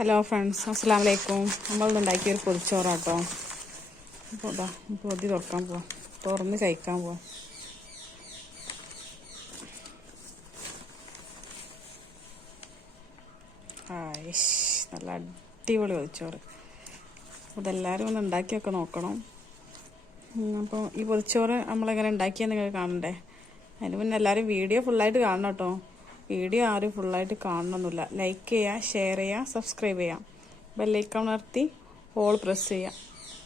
Hello friends, അസ്സലാമു അലൈക്കും. നമ്മളിന്നുണ്ടാക്കിയൊരു പൊതിച്ചോറാട്ടോ. അപ്പോൾ പൊതി തുറക്കാൻ പോവാം, തുറന്ന് കഴിക്കാൻ പോവാം. നല്ല അടിപൊളി പൊതിച്ചോറ്. അതെല്ലാവരും ഒന്ന് ഉണ്ടാക്കിയൊക്കെ നോക്കണം. അപ്പോൾ ഈ പൊതിച്ചോറ് നമ്മളെങ്ങനെ ഉണ്ടാക്കിയെന്ന് നിങ്ങൾ കാണണ്ടേ? അതിന് മുന്നേ എല്ലാവരും വീഡിയോ ഫുള്ളായിട്ട് കാണണം കേട്ടോ. വീഡിയോ ആരും ഫുള്ളായിട്ട് കാണണമെന്നില്ല. ലൈക്ക് ചെയ്യുക, ഷെയർ ചെയ്യുക, സബ്സ്ക്രൈബ് ചെയ്യാം, ബെല്ലൈക്കൺ അമർത്തി ഓൾ പ്രസ് ചെയ്യാം.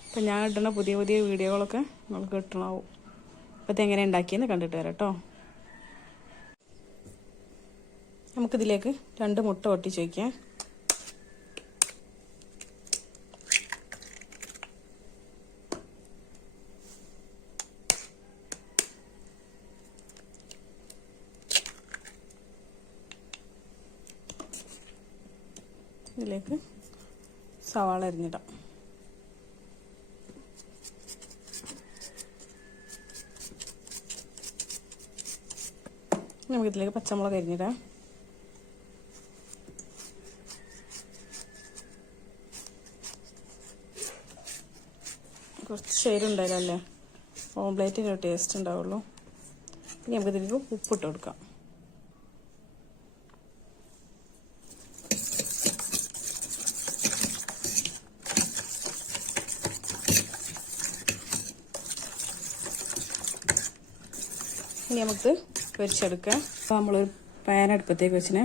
അപ്പം ഞാൻ ഇടുന്ന പുതിയ പുതിയ വീഡിയോകളൊക്കെ നിങ്ങൾക്ക് കിട്ടണമാവും. അപ്പോൾ ഇതെങ്ങനെ ഉണ്ടാക്കിയെന്ന് കണ്ടിട്ട് വരാം കേട്ടോ. നമുക്കിതിലേക്ക് 2 മുട്ട പൊട്ടിച്ച് വയ്ക്കാം. ഇതിലേക്ക് സവാള അരിഞ്ഞിടാം. നമുക്കിതിലേക്ക് പച്ചമുളക് അരിഞ്ഞിടാം. കുറച്ച് എരിവുണ്ടായാലല്ലേ ഓംപ്ലേറ്റിന് ടേസ്റ്റ് ഉണ്ടാവുള്ളൂ. ഇനി നമുക്കിതിലേക്ക് ഉപ്പിട്ട് കൊടുക്കാം. ഇനി നമുക്ക് പൊരിച്ചെടുക്കാം. അപ്പോൾ നമ്മളൊരു പാൻ അടുപ്പത്തേക്ക് വെച്ചിനെ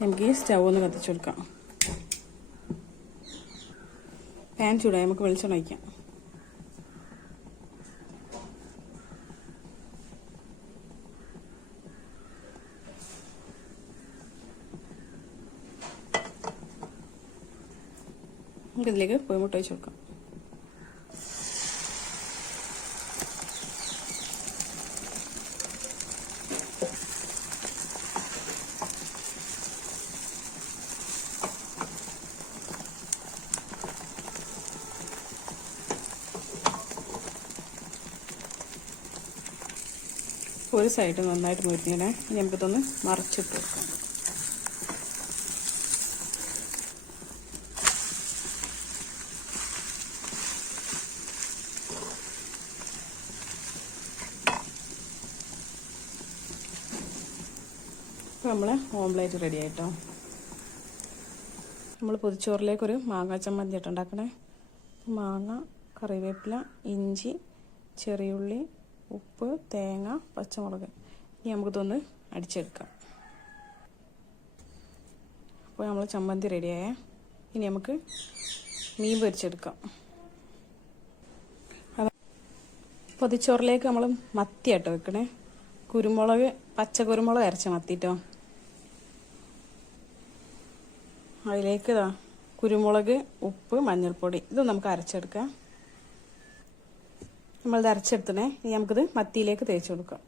നമുക്ക് ഈ സ്റ്റൗ ഒന്ന് കത്തിച്ചു കൊടുക്കാം. പാൻ ചൂടായി നമുക്ക് വെളിച്ചെണ്ണ ഒഴിക്കാം. നമുക്കിതിലേക്ക് കോഴിമുട്ട ഒഴിച്ച് കൊടുക്കാം. ഒരു സൈഡ് നന്നായിട്ട് മുരിഞ്ഞിങ്ങനെ ഇനി നമുക്കിതൊന്ന് മറിച്ചിട്ട് കൊടുക്കാം. അപ്പോൾ നമ്മളെ ഓംപ്ലേറ്റ് റെഡി ആയിട്ടോ. നമ്മൾ പൊതിച്ചോറിലേക്കൊരു മാങ്ങ ചമ്മന്തി ആയിട്ട് ഉണ്ടാക്കണേ. മാങ്ങ, കറിവേപ്പില, ഇഞ്ചി, ചെറിയുള്ളി, ഉപ്പ്, തേങ്ങ, പച്ചമുളക്. ഇനി നമുക്കിതൊന്ന് അടിച്ചെടുക്കാം. അപ്പോൾ നമ്മൾ ചമ്മന്തി റെഡിയായേ. ഇനി നമുക്ക് മീൻ പൊരിച്ചെടുക്കാം. പൊതിച്ചോറിലേക്ക് നമ്മൾ മത്തിയാട്ടോ വെക്കണേ. കുരുമുളക്, പച്ചക്കുരുമുളക് അരച്ച മത്തിട്ടോ. അതിലേക്ക് കുരുമുളക്, ഉപ്പ്, മഞ്ഞൾപ്പൊടി ഇത് നമുക്ക് അരച്ചെടുക്കാം. നമ്മളിത് അരച്ചെടുത്തേ. ഇനി നമുക്കിത് മത്തിയിലേക്ക് തേച്ച് കൊടുക്കാം.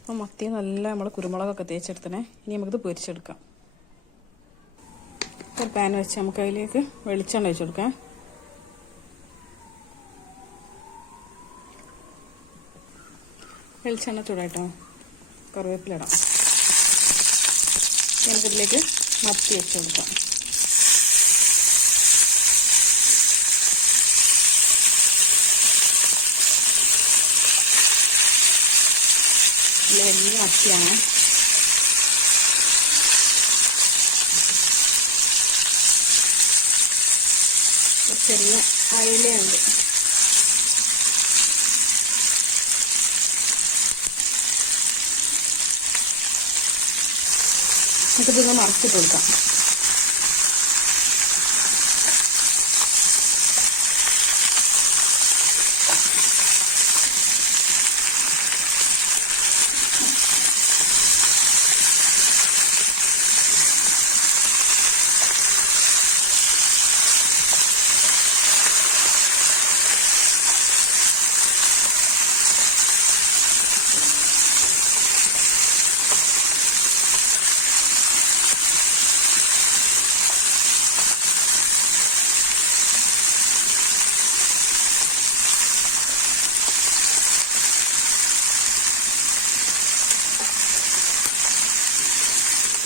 അപ്പോൾ മത്തി നല്ല നമ്മൾ കുരുമുളകൊക്കെ തേച്ചെടുത്തേ. ഇനി നമുക്കിത് പൊരിച്ചെടുക്കാം. ഒരു പാൻ വെച്ച് നമുക്ക് അതിലേക്ക് വെളിച്ചെണ്ണ ഒഴിച്ച് കൊടുക്കാം. വെളിച്ചെണ്ണ ചൂടായിട്ടോ. കറിവേപ്പില ഇടാം. നമുക്കിതിലേക്ക് മത്തി വെച്ച് കൊടുക്കാം. വലിയ മത്തിയാണ്. ചെറിയ അയിലയുണ്ട്. നമുക്കിതൊന്ന് മറിച്ചിട്ട് കൊടുക്കാം.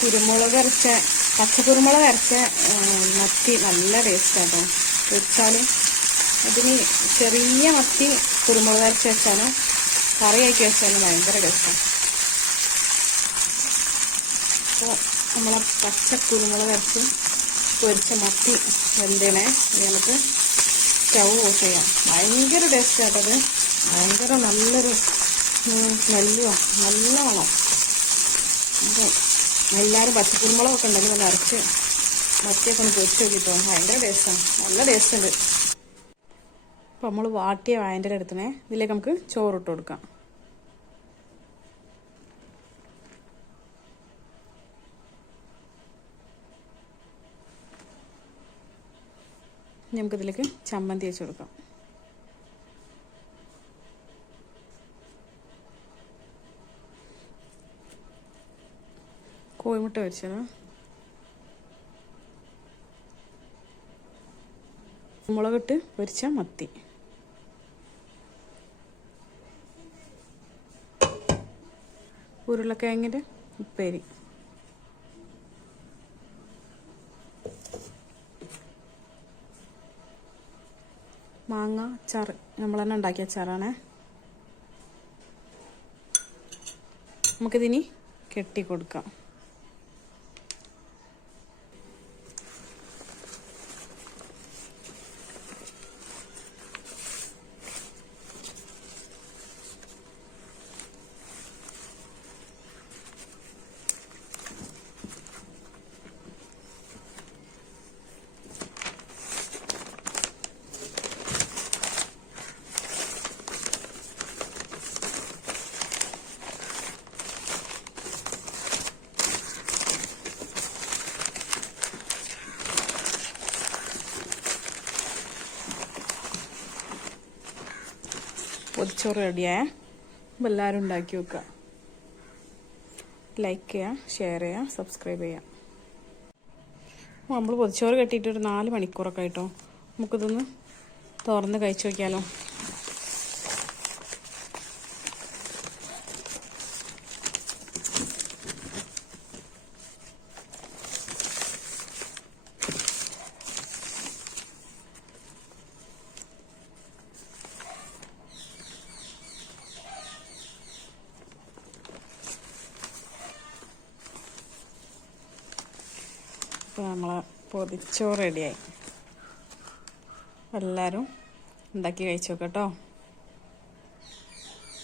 കുരുമുളക് അരച്ച പച്ചക്കുരുമുളക് അരച്ച മത്തി നല്ല ടേസ്റ്റാട്ടോ. വെച്ചാൽ അതിന് ചെറിയ മത്തി കുരുമുളക് അരച്ച് വെച്ചാലും കറിയാക്കി വെച്ചാലും ഭയങ്കര ടേസ്റ്റാണ്. അപ്പോൾ നമ്മളെ പച്ചക്കുരുമുളക് അരച്ച് പൊരിച്ച മത്തി വെന്തണേ നമുക്ക് സ്റ്റൗ ഓഫ് ചെയ്യാം. ഭയങ്കര ടേസ്റ്റായിട്ടത്. ഭയങ്കര നല്ലൊരു സ്മെല്ലുവാ, നല്ല മണം. അപ്പോൾ എല്ലാവരും പച്ചക്കുരുമുളകൊക്കെ ഉണ്ടെങ്കിൽ ഒന്ന് അരച്ച് മത്തിയൊക്കെ ഒന്ന് പൊരിച്ച് നോക്കിട്ടോ. ഭയങ്കര ടേസ്റ്റാണ്, നല്ല ടേസ്റ്റ് ഉണ്ട്. അപ്പോൾ നമ്മൾ വാട്ടിയ വായൻ്റെ അടുത്തിനെ ഇതിലേക്ക് നമുക്ക് ചോറിട്ട് കൊടുക്കാം. നമുക്കിതിലേക്ക് ചമ്മന്തി വെച്ച് കൊടുക്കാം. കോഴിമുട്ട പൊരിച്ചത്, മുളകിട്ട് പൊരിച്ച മത്തി, ഉരുളക്കിഴങ്ങിൻ്റെ ഉപ്പേരി, മാങ്ങ അച്ചാറ്, നമ്മൾ തന്നെ ഉണ്ടാക്കിയ അച്ചാറാണ്. നമുക്കിതിനി കെട്ടി കൊടുക്കാം. പൊതിച്ചോറ് റെഡിയായ. അപ്പോൾ എല്ലാവരും ഉണ്ടാക്കി വെക്കുക. ലൈക്ക് ചെയ്യുക, ഷെയർ ചെയ്യുക, സബ്സ്ക്രൈബ് ചെയ്യുക. നമ്മൾ പൊതിച്ചോറ് കെട്ടിയിട്ട് ഒരു 4 മണിക്കൂറൊക്കെ ആയിട്ടോ. നമുക്കിതൊന്ന് തുറന്ന് കഴിച്ചു നോക്കിയാലോ. അപ്പോൾ നമ്മളെ പൊതിച്ചോറ് റെഡിയായി. എല്ലാവരും ഉണ്ടാക്കി കഴിച്ചു നോക്കാം കേട്ടോ.